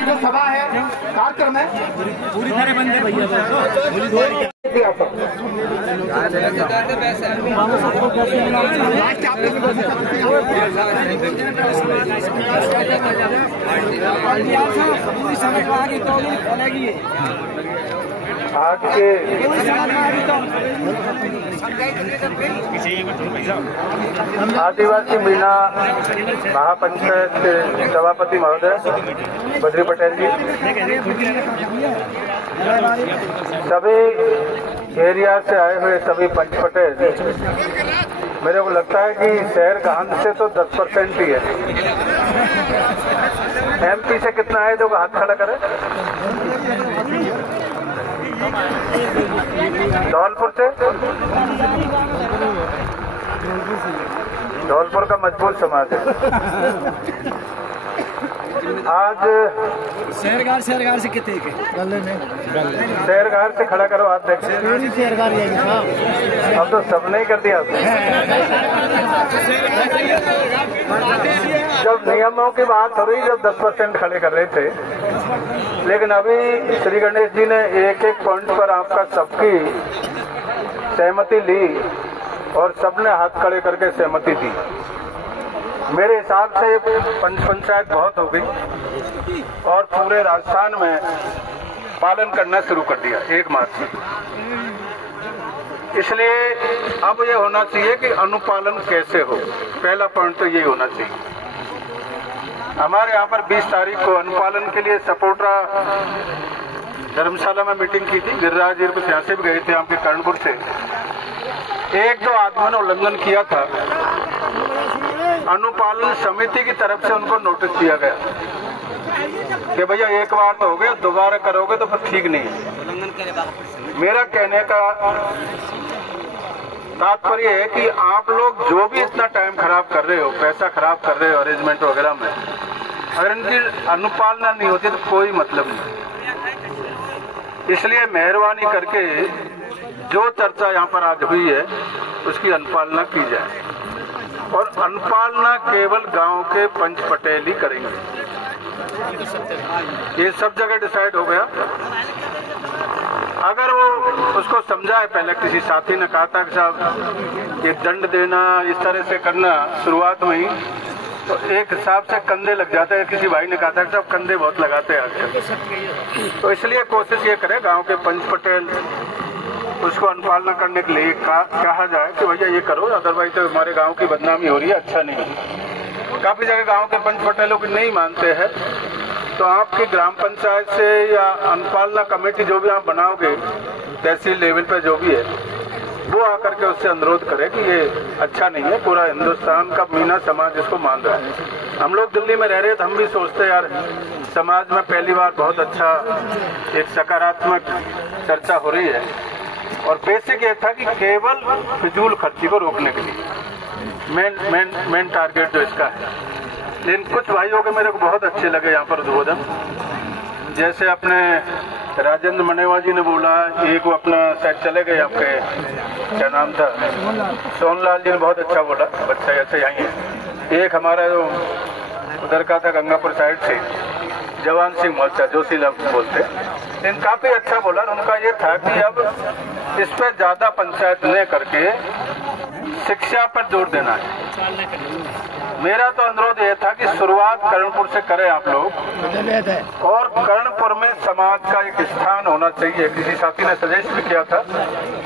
ये जो सभा है कार्यक्रम है पूरी तरह बंद है भैया। आज के आदिवासी मीणा महापंचायत के सभापति महोदय बद्री पटेल जी, सभी एरिया से आए हुए सभी पंच पटेल, मेरे को लगता है कि शहर गहन से तो 10% ही है। एमपी से कितना है, जो हाथ खड़ा करे। धौलपुर से, धौलपुर का मजबूत समाज है। आज शहरगार से कितने के शहरगार से खड़ा करो, हाथ देखते। अब तो सब नहीं कर दिया। जब नियमों की बात हो रही, जब 10% खड़े कर रहे थे, लेकिन अभी श्री गणेश जी ने एक एक पॉइंट पर आपका सबकी सहमति ली और सबने हाथ खड़े करके सहमति दी। मेरे हिसाब से पंचायत बहुत हो गई और पूरे राजस्थान में पालन करना शुरू कर दिया 1 मार्च से। इसलिए अब ये होना चाहिए कि अनुपालन कैसे हो। पहला पॉइंट तो ये होना चाहिए। हमारे यहाँ पर 20 तारीख को अनुपालन के लिए सपोर्टरा धर्मशाला में मीटिंग की थी। गिरिराज जी कुछ यहाँ से भी गए थे, आपके कर्णपुर से। 1-2 आदमियों ने उल्लंघन किया था। अनुपालन समिति की तरफ से उनको नोटिस दिया गया कि भैया एक बार तो हो गया, दोबारा करोगे तो फिर ठीक नहीं है। मेरा कहने का तात्पर्य है कि आप लोग जो भी इतना टाइम खराब कर रहे हो, पैसा खराब कर रहे हो अरेंजमेंट वगैरह में, अगर इनकी अनुपालना नहीं होती तो कोई मतलब नहीं। इसलिए मेहरबानी करके जो चर्चा यहाँ पर आज हुई है उसकी अनुपालना की जाए, और अनुपालना केवल गांव के पंच पटेल ही करेंगे। ये सब जगह डिसाइड हो गया। अगर वो उसको समझाए, पहले किसी साथी ने कहा था कि साहब ये दंड देना, इस तरह से करना शुरुआत में ही, तो एक हिसाब से कंधे लग जाते हैं। किसी भाई ने कहा था कि साहब कंधे बहुत लगाते हैं आजकल। तो इसलिए कोशिश ये करें गांव के पंच पटेल उसको अनुपालना करने के लिए कहा जाए कि भैया ये करो, अदरवाइज तो हमारे गांव की बदनामी हो रही है, अच्छा नहीं है। काफी जगह गांव के पंच पटेलों की नहीं मानते हैं, तो आपकी ग्राम पंचायत से या अनुपालना कमेटी जो भी आप बनाओगे तहसील लेवल पे जो भी है, वो आकर के उससे अनुरोध करे कि ये अच्छा नहीं है। पूरा हिंदुस्तान का मीना समाज इसको मान रहा है। हम लोग दिल्ली में रह रहे हैं तो हम भी सोचते हैं यार समाज में पहली बार बहुत अच्छा एक सकारात्मक चर्चा हो रही है। और बेसिक ये था कि केवल फिजूल खर्ची को रोकने के लिए मेन टारगेट जो इसका है। लेकिन कुछ भाइयों के मेरे को बहुत अच्छे लगे यहाँ पर उद्बोधन, जैसे अपने राजेंद्र मनेवा जी ने बोला, एक वो अपना शायद चले गए आपके, क्या नाम था, सोनलाल जी ने बहुत अच्छा बोला, बच्चा ऐसे यहीं है। एक हमारा जो उधर का था गंगापुर साइड से, जवान सिंह मोर्चा जोशीला बोलते, लेकिन काफी अच्छा बोला। उनका ये था कि अब इस पर ज्यादा पंचायत न करके शिक्षा पर जोर देना है। मेरा तो अनुरोध ये था कि शुरुआत कर्णपुर से करें आप लोग, और कर्णपुर में समाज का एक स्थान होना चाहिए। किसी साथी ने सजेस्ट भी किया था,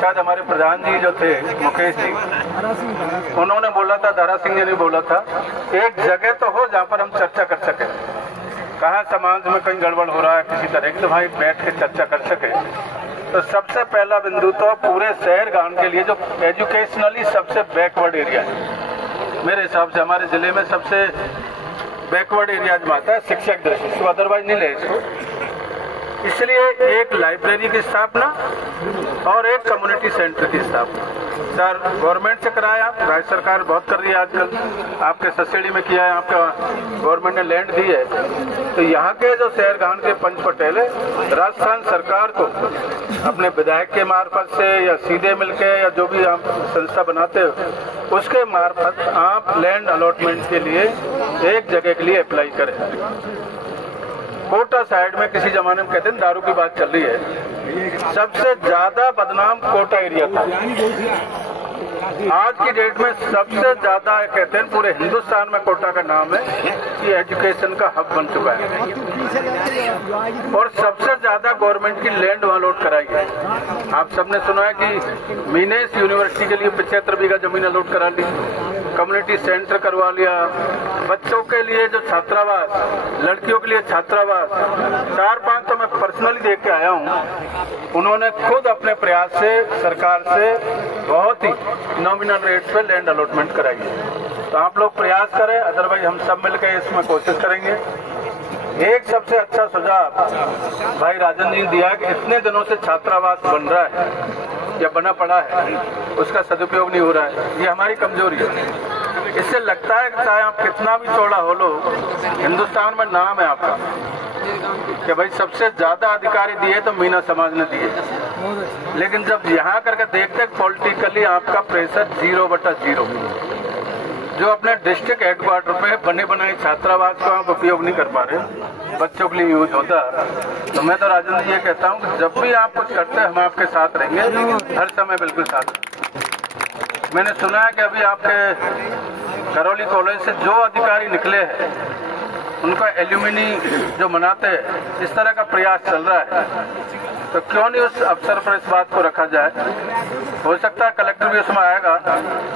शायद हमारे प्रधान जी जो थे मुकेश जी, उन्होंने बोला था, दारा सिंह जी ने बोला था, एक जगह तो हो जहाँ पर हम चर्चा कर सके। कहाँ समाज में कहीं गड़बड़ हो रहा है किसी तरह की, तो भाई बैठ के चर्चा कर सके। तो सबसे पहला बिंदु तो पूरे शहर गांव के लिए जो एजुकेशनली सबसे बैकवर्ड एरिया है, मेरे हिसाब से हमारे जिले में सबसे बैकवर्ड एरिया में आता है शिक्षक दृष्टि से, अदरवाइज नहीं ले इसको। इसलिए एक लाइब्रेरी की स्थापना और एक कम्युनिटी सेंटर की स्थापना सर गवर्नमेंट से कराया। राज्य सरकार बहुत कर रही है आजकल, आपके सब्सिडी में किया है, आपका गवर्नमेंट ने लैंड दी है। तो यहाँ के जो शहर गांव के पंच पटेल है, राजस्थान सरकार को अपने विधायक के मार्फत से या सीधे मिलके या जो भी आप संस्था बनाते हो उसके मार्फत आप लैंड अलॉटमेंट के लिए एक जगह के लिए अप्लाई करें। कोटा साइड में किसी जमाने में कहते हैं दारू की बात चल रही है, सबसे ज्यादा बदनाम कोटा एरिया था। आज की डेट में सबसे ज्यादा कहते हैं पूरे हिंदुस्तान में कोटा का नाम है कि एजुकेशन का हब बन चुका है और सबसे ज्यादा गवर्नमेंट की लैंड वहां अलॉट कराई है। आप सबने सुना है कि मीनेस यूनिवर्सिटी के लिए 75 बीघा जमीन अलॉट करा ली, कम्युनिटी सेंटर करवा लिया, बच्चों के लिए जो छात्रावास, लड़कियों के लिए छात्रावास, 4-5 तो मैं पर्सनली देख के आया हूँ। उन्होंने खुद अपने प्रयास से सरकार से बहुत ही नॉमिनल रेट पे लैंड अलॉटमेंट कराई है। तो आप लोग प्रयास करें, अदरवाइज हम सब मिलकर इसमें कोशिश करेंगे। एक सबसे अच्छा सुझाव भाई राजन जी ने दिया कि इतने दिनों से छात्रावास बन रहा है या बना पड़ा है, उसका सदुपयोग नहीं हो रहा है, ये हमारी कमजोरी है। इससे लगता है कि चाहे आप कितना भी चौड़ा हो लो, हिंदुस्तान में नाम है आपका कि भाई सबसे ज्यादा अधिकारी दिए तो मीना समाज ने दिए, लेकिन जब यहाँ करके देखते पॉलिटिकली आपका प्रेशर 0/0। जो अपने डिस्ट्रिक्ट हेडक्वार्टर पे बने बनाए छात्रावास को आप उपयोग नहीं कर पा रहे, बच्चों के लिए यूज होता। तो मैं तो राजन जी ये कहता हूँ कि जब भी आप कुछ करते हैं हम आपके साथ रहेंगे, हर समय बिल्कुल साथ। मैंने सुना है कि अभी आपके करौली कॉलेज से जो अधिकारी निकले हैं उनका एल्यूमिनी जो मनाते हैं, इस तरह का प्रयास चल रहा है। तो क्यों नहीं उस अवसर पर इस बात को रखा जाए। हो सकता है कलेक्टर भी उसमें आएगा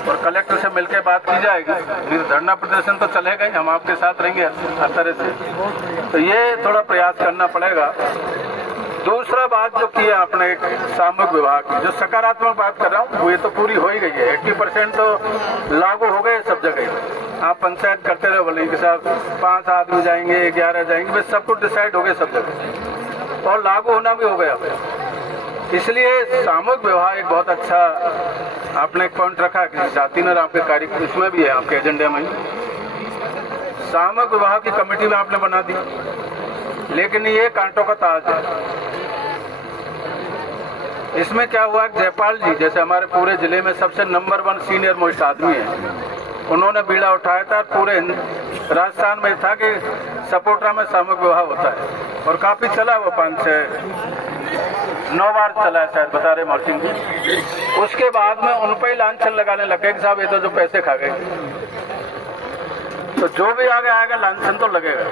और कलेक्टर से मिलकर बात की जाएगी। धरना प्रदर्शन तो चलेगा ही, हम आपके साथ रहेंगे हर तरह से। तो ये थोड़ा प्रयास करना पड़ेगा। दूसरा बात जो की है आपने एक सामूहिक विवाह की, जो सकारात्मक बात कर रहा हूँ वो ये तो पूरी हो ही गई है। 80% तो लागू हो गए सब जगह। आप पंचायत करते रहे बोले कि साहब 5 आदमी जाएंगे, 11 जाएंगे, बस सब कुछ डिसाइड हो गए सब जगह और लागू होना भी हो गया। इसलिए सामूहिक विवाह एक बहुत अच्छा आपने एक पॉइंट रखा कि जाति नर आपके कार्यक्रम इसमें भी है, आपके एजेंडे में सामूहिक विवाह की कमेटी में आपने बना दी, लेकिन ये कांटों का ताज है। इसमें क्या हुआ कि जयपाल जी जैसे हमारे पूरे जिले में सबसे नंबर 1 सीनियर मोस्ट आदमी है, उन्होंने बीड़ा उठाया था। पूरे राजस्थान में था कि सपोटरा में सामूहिक विवाह होता है और काफी चला, वो 5-6-9 बार चला है शायद, बता रहे मॉर्चिंग जी। उसके बाद में उन पर ही लांछन लगाने लगे कि साहब ये तो जो पैसे खा गए। तो जो भी आगे आएगा लांछन तो लगेगा,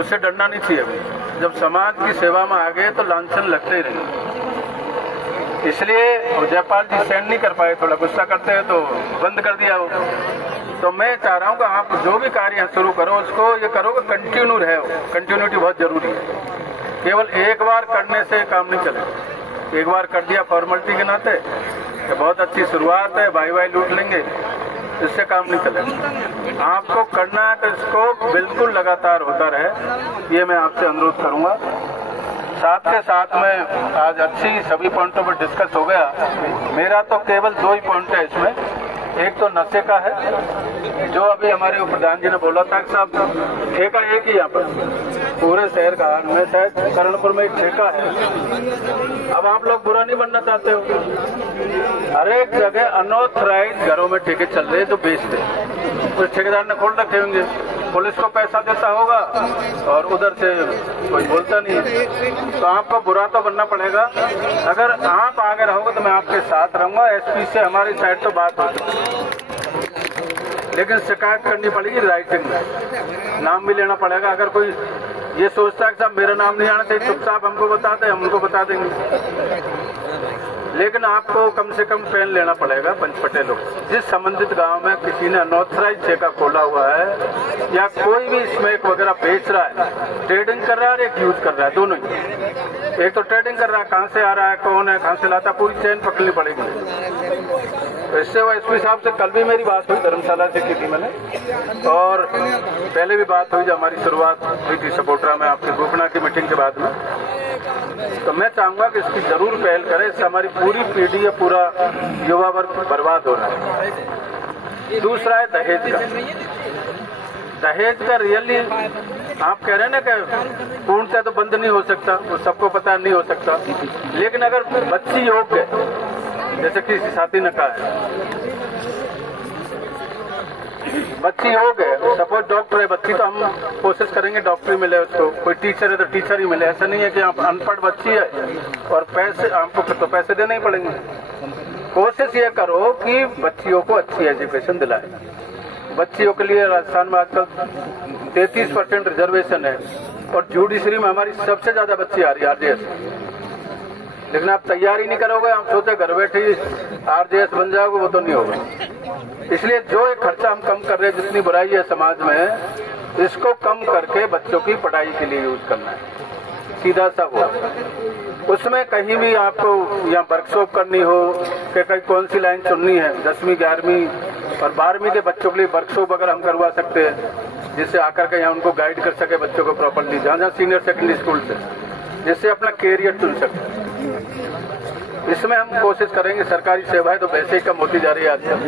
उससे डरना नहीं चाहिए। अभी जब समाज की सेवा में आ गए तो लांछन लगते ही रहेंगे। इसलिए जयपाल जी सहन नहीं कर पाए, थोड़ा गुस्सा करते हैं तो बंद कर दिया वो। तो मैं चाह रहा हूँ कि आप जो भी कार्य शुरू करो उसको ये करो कि कंटिन्यू रहे। कंटिन्यूटी बहुत जरूरी है। केवल एक बार करने से काम नहीं चलेगा। एक बार कर दिया फॉर्मेलिटी के नाते तो बहुत अच्छी शुरुआत है, भाई लूट लेंगे, इससे काम नहीं चलेगा। आपको करना है तो इसको बिल्कुल लगातार होता रहे, ये मैं आपसे अनुरोध करूंगा। साथ के साथ में आज अच्छी सभी पॉइंटों पर डिस्कस हो गया। मेरा तो केवल 2 ही पॉइंट है इसमें। एक तो नशे का है, जो अभी हमारे प्रधान जी ने बोला था कि साहब ठेका एक ही यहाँ पर पूरे शहर का में, शायद करणपुर में एक ठेका है। अब आप लोग बुरा नहीं बनना चाहते हो, हर एक जगह अनऑथराइज घरों में ठेके चल रहे हैं जो बेचते हैं। उस ठेकेदार ने खोल रखे होंगे, पुलिस को पैसा देता होगा और उधर से कोई बोलता नहीं है। तो आपको बुरा तो बनना पड़ेगा। अगर आप आगे रहोगे तो मैं आपके साथ रहूंगा। एसपी से हमारी साइड तो बात होगी, लेकिन शिकायत करनी पड़ेगी राइटिंग में, नाम भी लेना पड़ेगा। अगर कोई ये सोचता है कि साहब मेरा नाम नहीं आना चाहिए, चुपचाप हमको बता दें, हम उनको बता देंगे। लेकिन आपको कम से कम पेन लेना पड़ेगा। पंचपटे लोग जिस संबंधित गांव में किसी ने अनऑथराइज ठेका खोला हुआ है या कोई भी स्मैक वगैरह बेच रहा है, ट्रेडिंग कर रहा है और एक यूज कर रहा है, दोनों ही। एक तो ट्रेडिंग कर रहा है, कहाँ से आ रहा है, कौन है, कहाँ से लाता, पूरी चेन पकड़नी पड़ेगी। तो इससे वो एसपी साहब से कल भी मेरी बात हुई, धर्मशाला से की थी मैंने, और पहले भी बात हुई जब हमारी शुरुआत हुई थी सपोटरा में आपकी गोपना की मीटिंग के बाद में। तो मैं चाहूंगा कि इसकी जरूर पहल करें, इससे हमारी पूरी पीढ़ी या पूरा युवा वर्ग बर्बाद हो रहा है। दूसरा है दहेज का। दहेज का रियली आप कह रहे हैं ना कि पूर्णतः तो बंद नहीं हो सकता, वो सबको पता नहीं हो सकता, लेकिन अगर बच्ची योग्य है, जैसे किसी साथी ने कहा है, बच्ची हो गए, सपोज डॉक्टर है बच्ची, तो हम कोशिश करेंगे डॉक्टरी मिले उसको, कोई टीचर है तो टीचर ही मिले। ऐसा नहीं है कि आप अनपढ़ बच्ची है और पैसे आपको फिर तो पैसे देने ही पड़ेंगे। कोशिश ये करो कि बच्चियों को अच्छी एजुकेशन दिलाए। बच्चियों के लिए राजस्थान में आजकल 33% रिजर्वेशन है और जुडिशरी में हमारी सबसे ज्यादा बच्ची आ रही है RJS। लेकिन आप तैयारी नहीं करोगे, आप सोचे घर बैठे RJS बन जाओगे, वो तो नहीं होगा। इसलिए जो एक खर्चा हम कम कर रहे हैं, जितनी बुराई है समाज में, इसको कम करके बच्चों की पढ़ाई के लिए यूज करना है, सीधा सा वो। उसमें कहीं भी आपको यहाँ वर्कशॉप करनी हो कि कहीं कौन सी लाइन चुननी है, 10वीं 11वीं और 12वीं के बच्चों के लिए वर्कशॉप अगर हम करवा सकते हैं, जिससे आकर के यहाँ उनको गाइड कर सके बच्चों को प्रॉपर्ली, जहाँ सीनियर सेकेंडरी स्कूल से, जिससे अपना कैरियर चुन सके। इसमें हम कोशिश करेंगे। सरकारी सेवाएं तो वैसे ही कम होती जा रही है आजकल,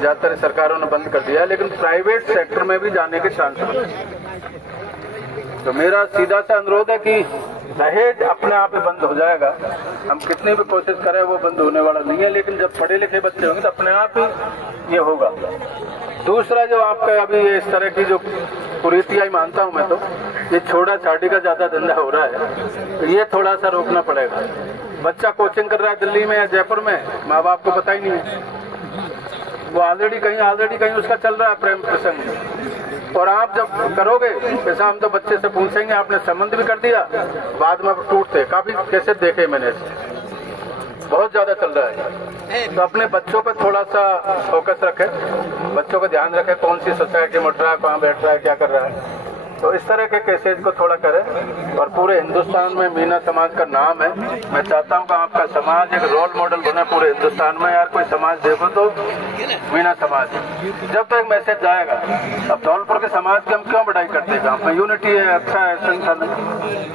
ज्यादातर सरकारों ने बंद कर दिया है, लेकिन प्राइवेट सेक्टर में भी जाने के चांस है। तो मेरा सीधा सा अनुरोध है कि दहेज अपने आप ही बंद हो जाएगा। हम कितनी भी कोशिश करें वो बंद होने वाला नहीं है, लेकिन जब पढ़े लिखे बच्चे होंगे तो अपने आप ही ये होगा। दूसरा जो आपका अभी इस तरह की जो कुरीतियाँ मानता हूँ मैं, तो ये छोड़ा छाड़ी का ज्यादा धंधा हो रहा है, तो ये थोड़ा सा रोकना पड़ेगा। बच्चा कोचिंग कर रहा है दिल्ली में या जयपुर में, माँ बाप को पता ही नहीं है, वो ऑलरेडी कहीं उसका चल रहा है प्रेम प्रसंग। और आप जब करोगे ऐसा, हम तो बच्चे से पूछेंगे आपने संबंध भी कर दिया, बाद में टूटते, काफी कैसे देखे मैंने, बहुत ज्यादा चल रहा है। तो अपने बच्चों पर थोड़ा सा फोकस रखे, बच्चों का ध्यान रखे, कौन सी सोसाइटी में उठ रहा है, कहाँ बैठ रहा है, क्या कर रहा है। तो इस तरह के केसेज को थोड़ा करें। और पूरे हिंदुस्तान में मीना समाज का नाम है। मैं चाहता हूँ कि आपका समाज एक रोल मॉडल बने पूरे हिंदुस्तान में। यार कोई समाज देखो तो मीना समाज, जब तो एक मैसेज जाएगा। अब धौलपुर के समाज की हम क्यों बढ़ाई करते हैं? गाँव में यूनिटी है, अच्छा है, संगठन है।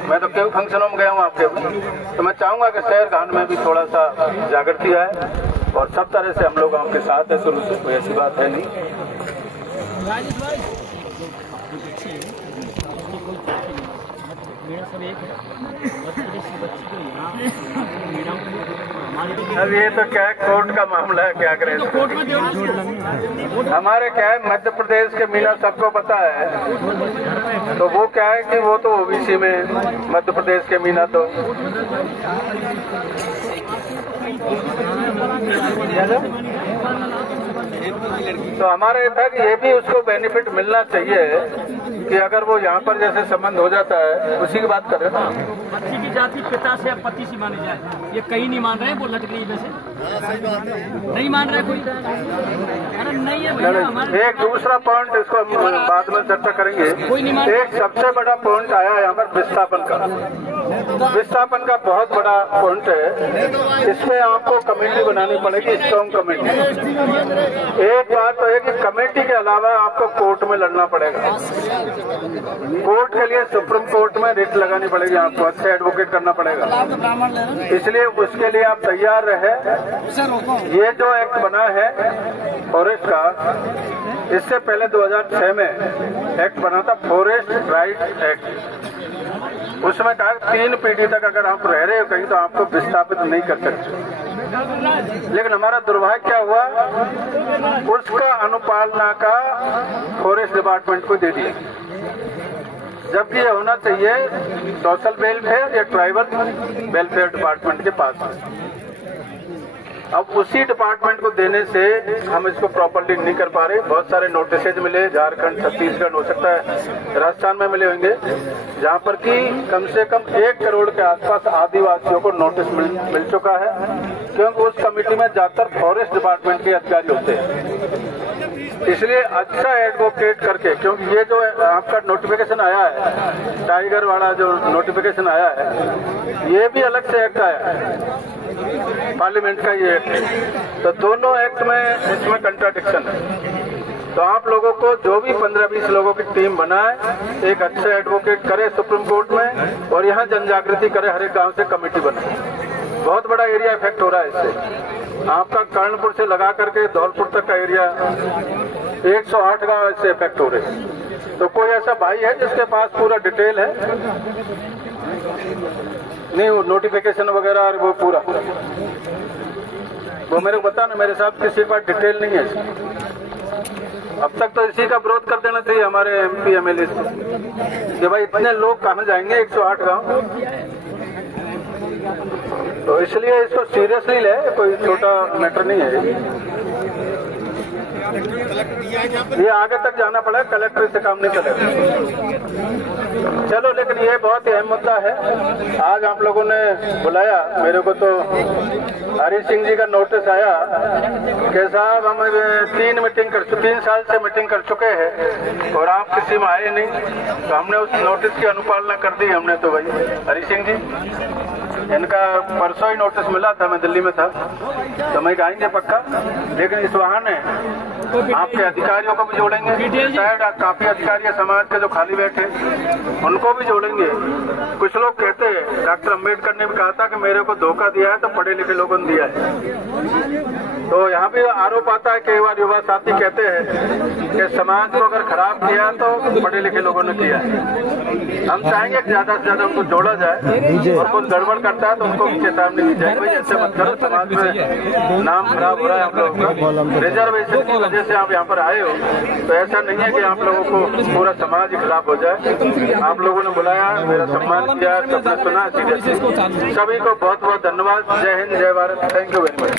मैं तो कई फंक्शनों में गया हूँ आपके, तो मैं चाहूंगा कि शहर गांव में भी थोड़ा सा जागृति आए और सब तरह से हम लोग आपके साथ है शुरू से, कोई ऐसी बात है नहीं। अब ये तो क्या है, कोर्ट का मामला है, क्या करें। हमारे क्या है, मध्य प्रदेश के मीना सबको पता है, तो वो क्या है कि वो तो ओबीसी में, मध्य प्रदेश के मीना तो हमारा ये था कि ये भी उसको बेनिफिट मिलना चाहिए कि अगर वो यहाँ पर जैसे संबंध हो जाता है, उसी की बात कर रहे हैं ना। बच्ची की जाति पिता से पति से मानी जाए, ये कहीं नहीं मान रहे हैं, वो लटक रही है वैसे नहीं मान रहे कोई। अरे नहीं है। एक दूसरा पॉइंट, इसको हम बाद में चर्चा करेंगे। एक सबसे बड़ा पॉइंट आया है यहाँ पर विस्थापन का। विस्थापन का बहुत बड़ा पॉइंट है। इसमें आपको कमेटी बनानी पड़ेगी, स्ट्रॉन्ग कमेटी। एक बात तो है कि कमेटी के अलावा आपको कोर्ट में लड़ना पड़ेगा। कोर्ट के लिए सुप्रीम कोर्ट में रिट लगानी पड़ेगी, आपको अच्छे एडवोकेट करना पड़ेगा। इसलिए उसके लिए आप तैयार रहे। ये जो एक्ट बना है फॉरेस्ट का, इससे पहले 2006 में एक्ट बना था फॉरेस्ट राइट एक्ट। उसमें कहा 3 पीढ़ी तक अगर आप रह रहे हो कहीं तो आपको विस्थापित नहीं कर सकते। लेकिन हमारा दुर्भाग्य क्या हुआ, उसका अनुपालना का फॉरेस्ट डिपार्टमेंट को दे दिया, जबकि ये होना चाहिए सोशल वेलफेयर या ट्राइबल वेलफेयर डिपार्टमेंट के पास। अब उसी डिपार्टमेंट को देने से हम इसको प्रॉपर्ली नहीं कर पा रहे। बहुत सारे नोटिसेज मिले, झारखंड, छत्तीसगढ़, हो सकता है राजस्थान में मिले होंगे, जहां पर कि कम से कम 1 करोड़ के आसपास आदिवासियों को नोटिस मिल चुका है, क्योंकि उस कमेटी में ज्यादातर फॉरेस्ट डिपार्टमेंट के अधिकारी होते हैं। इसलिए अच्छा एडवोकेट करके, क्योंकि ये जो आपका नोटिफिकेशन आया है, टाइगर वाला जो नोटिफिकेशन आया है, ये भी अलग से एक्ट आया है पार्लियामेंट का ये एक्ट। तो दोनों एक्ट में इसमें कंट्राडिक्शन है। तो आप लोगों को जो भी 15-20 लोगों की टीम बनाए, एक अच्छे एडवोकेट करे सुप्रीम कोर्ट में, और यहाँ जन जागृति करे, हर एक गांव से कमेटी बनाए। बहुत बड़ा एरिया इफेक्ट हो रहा है इससे। आपका कर्णपुर से लगा करके धौलपुर तक का एरिया 108 गांव इससे इफेक्ट हो रहे हैं। तो कोई ऐसा भाई है जिसके पास पूरा डिटेल है? नहीं, वो नोटिफिकेशन वगैरह और वो पूरा, वो मेरे को बताना। मेरे साथ किसी के पास डिटेल नहीं है। अब तक तो इसी का विरोध कर देना चाहिए हमारे MP MLA को कि भाई इतने लोग कहाँ जाएंगे 108 गांव। तो इसलिए इसको सीरियसली ले, कोई छोटा मैटर नहीं है। ये आगे तक जाना पड़ा, कलेक्टर से काम नहीं चलेगा। चलो, लेकिन ये बहुत ही अहम मुद्दा है। आज आप लोगों ने बुलाया मेरे को, तो हरी सिंह जी का नोटिस आया कि साहब हम 3 साल से मीटिंग कर चुके हैं और आप किसी में आए नहीं। तो हमने उस नोटिस की अनुपालना कर दी हमने। तो भाई हरी सिंह जी, इनका परसों ही नोटिस मिला था, मैं दिल्ली में था, तो मैं आएंगे पक्का। लेकिन इस बहाने आपके अधिकारियों को भी जोड़ेंगे, शायद काफी अधिकारी समाज के जो खाली बैठे उनको भी जोड़ेंगे। कुछ लोग कहते हैं, डॉक्टर अम्बेडकर ने भी कहा था कि मेरे को धोखा दिया है तो पढ़े लिखे लोगों ने दिया है। तो यहाँ भी आरोप आता है, कई बार युवा साथी कहते हैं कि समाज को अगर खराब किया तो पढ़े लिखे लोगों ने किया है। हम चाहेंगे कि ज्यादा से ज्यादा उनको जोड़ा जाए, और कुछ गड़बड़ करता है तो उनको चेतावनी दी जाए, भाई ऐसे मत करो, समाज में नाम खराब हो रहा है आप लोगों का। रिजर्वेशन की वजह से आप यहाँ पर आए हो, तो ऐसा नहीं है कि आप लोगों को पूरा समाज ही खिलाफ हो जाए। आप लोगों ने बुलाया, मेरा सम्मान किया, सबने सुना। सभी को बहुत बहुत धन्यवाद। जय हिंद, जय Bharat. Thank you very much.